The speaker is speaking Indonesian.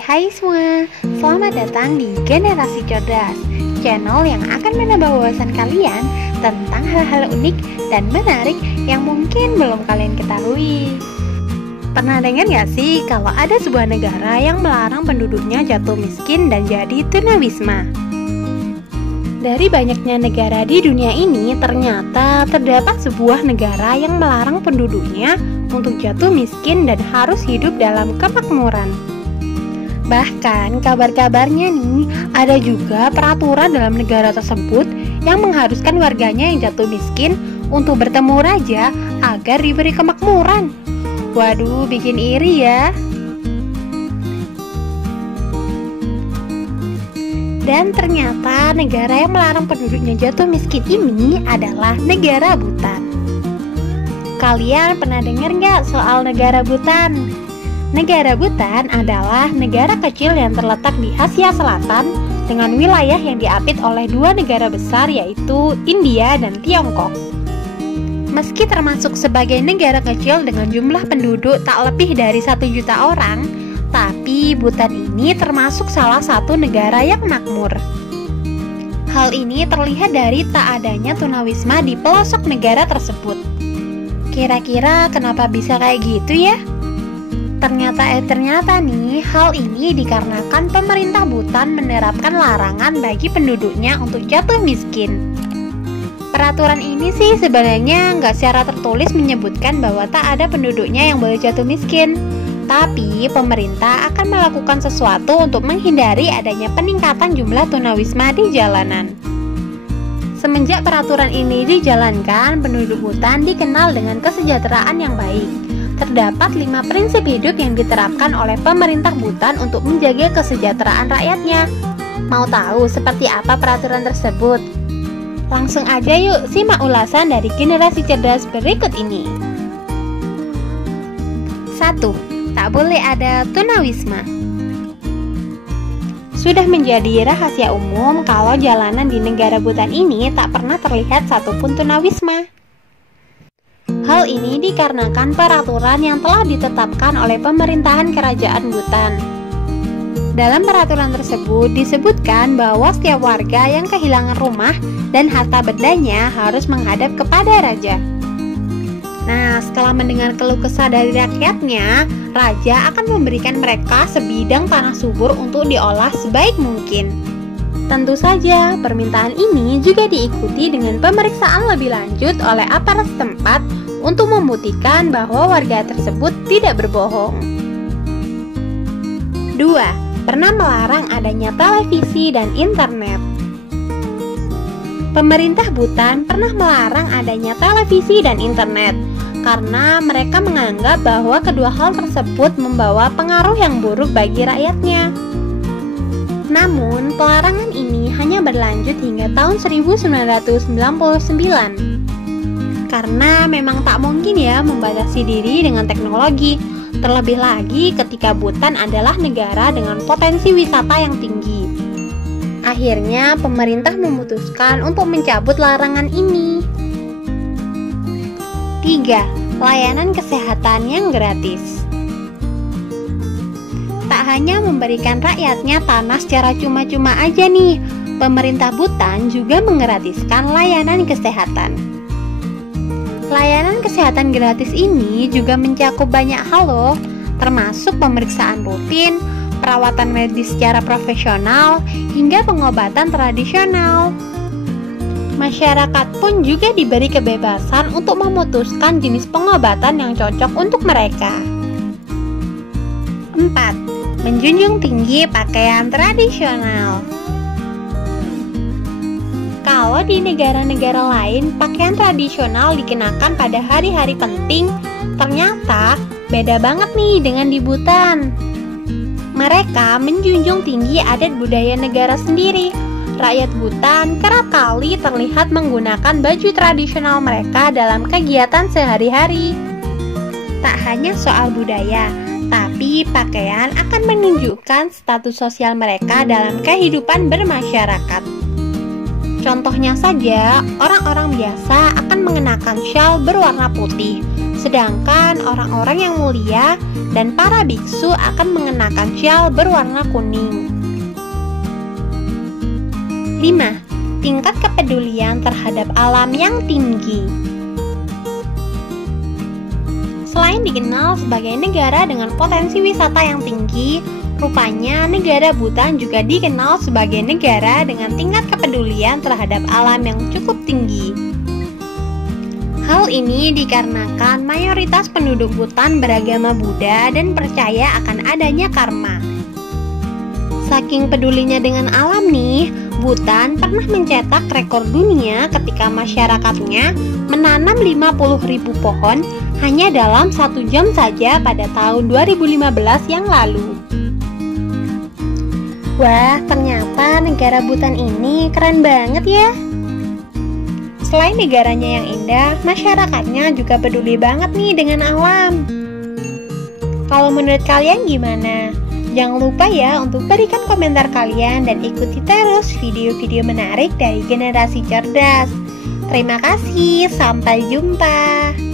Hai semua, selamat datang di Generasi Cerdas, channel yang akan menambah wawasan kalian tentang hal-hal unik dan menarik yang mungkin belum kalian ketahui. Pernah dengar gak sih kalau ada sebuah negara yang melarang penduduknya jatuh miskin dan jadi tunawisma? Dari banyaknya negara di dunia ini, ternyata terdapat sebuah negara yang melarang penduduknya untuk jatuh miskin dan harus hidup dalam kemakmuran. Bahkan kabar-kabarnya nih, ada juga peraturan dalam negara tersebut yang mengharuskan warganya yang jatuh miskin untuk bertemu raja agar diberi kemakmuran. Waduh, bikin iri ya. Dan ternyata negara yang melarang penduduknya jatuh miskin ini adalah negara Bhutan. Kalian pernah dengar nggak soal negara Bhutan? Negara Bhutan adalah negara kecil yang terletak di Asia Selatan dengan wilayah yang diapit oleh dua negara besar yaitu India dan Tiongkok. Meski termasuk sebagai negara kecil dengan jumlah penduduk tak lebih dari 1 juta orang, tapi Bhutan ini termasuk salah satu negara yang makmur. Hal ini terlihat dari tak adanya tunawisma di pelosok negara tersebut. Kira-kira kenapa bisa kayak gitu ya? Ternyata nih, hal ini dikarenakan pemerintah Bhutan menerapkan larangan bagi penduduknya untuk jatuh miskin. Peraturan ini sih sebenarnya nggak secara tertulis menyebutkan bahwa tak ada penduduknya yang boleh jatuh miskin. Tapi pemerintah akan melakukan sesuatu untuk menghindari adanya peningkatan jumlah tunawisma di jalanan. Semenjak peraturan ini dijalankan, penduduk Bhutan dikenal dengan kesejahteraan yang baik. Terdapat 5 prinsip hidup yang diterapkan oleh pemerintah Bhutan untuk menjaga kesejahteraan rakyatnya. Mau tahu seperti apa peraturan tersebut? Langsung aja yuk simak ulasan dari Generasi Cerdas berikut ini. 1. Tak boleh ada tunawisma. Sudah menjadi rahasia umum kalau jalanan di negara Bhutan ini tak pernah terlihat satupun tunawisma. Hal ini dikarenakan peraturan yang telah ditetapkan oleh pemerintahan kerajaan Bhutan. Dalam peraturan tersebut disebutkan bahwa setiap warga yang kehilangan rumah dan harta bendanya harus menghadap kepada raja. Nah, setelah mendengar keluh kesah dari rakyatnya, raja akan memberikan mereka sebidang tanah subur untuk diolah sebaik mungkin. Tentu saja, permintaan ini juga diikuti dengan pemeriksaan lebih lanjut oleh aparat setempat untuk membuktikan bahwa warga tersebut tidak berbohong. 2. Pernah melarang adanya televisi dan internet. Pemerintah Bhutan pernah melarang adanya televisi dan internet karena mereka menganggap bahwa kedua hal tersebut membawa pengaruh yang buruk bagi rakyatnya. Namun, pelarangan ini hanya berlanjut hingga tahun 1999. Karena memang tak mungkin ya membatasi diri dengan teknologi, terlebih lagi ketika Bhutan adalah negara dengan potensi wisata yang tinggi. Akhirnya, pemerintah memutuskan untuk mencabut larangan ini. 3. Layanan kesehatan yang gratis. Tak hanya memberikan rakyatnya tanah secara cuma-cuma aja nih, pemerintah Bhutan juga menggratiskan layanan kesehatan. Layanan kesehatan gratis ini juga mencakup banyak hal loh, termasuk pemeriksaan rutin, perawatan medis secara profesional, hingga pengobatan tradisional. Masyarakat pun juga diberi kebebasan untuk memutuskan jenis pengobatan yang cocok untuk mereka. 4. Menjunjung tinggi pakaian tradisional. Kalau di negara-negara lain, pakaian tradisional dikenakan pada hari-hari penting, ternyata beda banget nih dengan di Bhutan. Mereka menjunjung tinggi adat budaya negara sendiri. Rakyat Bhutan kerap kali terlihat menggunakan baju tradisional mereka dalam kegiatan sehari-hari. Tak hanya soal budaya, tapi pakaian akan menunjukkan status sosial mereka dalam kehidupan bermasyarakat. Contohnya saja, orang-orang biasa akan mengenakan syal berwarna putih, Sedangkan orang-orang yang mulia dan para biksu akan mengenakan syal berwarna kuning. 5. Tingkat kepedulian terhadap alam yang tinggi. Selain dikenal sebagai negara dengan potensi wisata yang tinggi, rupanya negara Bhutan juga dikenal sebagai negara dengan tingkat kepedulian terhadap alam yang cukup tinggi. Hal ini dikarenakan mayoritas penduduk Bhutan beragama Buddha dan percaya akan adanya karma. Saking pedulinya dengan alam nih, Bhutan pernah mencetak rekor dunia ketika masyarakatnya menanam 50.000 pohon hanya dalam 1 jam saja pada tahun 2015 yang lalu. Wah, ternyata negara Bhutan ini keren banget ya. Selain negaranya yang indah, masyarakatnya juga peduli banget nih dengan alam. Kalau menurut kalian gimana? Jangan lupa ya untuk berikan komentar kalian dan ikuti terus video-video menarik dari Generasi Cerdas. Terima kasih, sampai jumpa.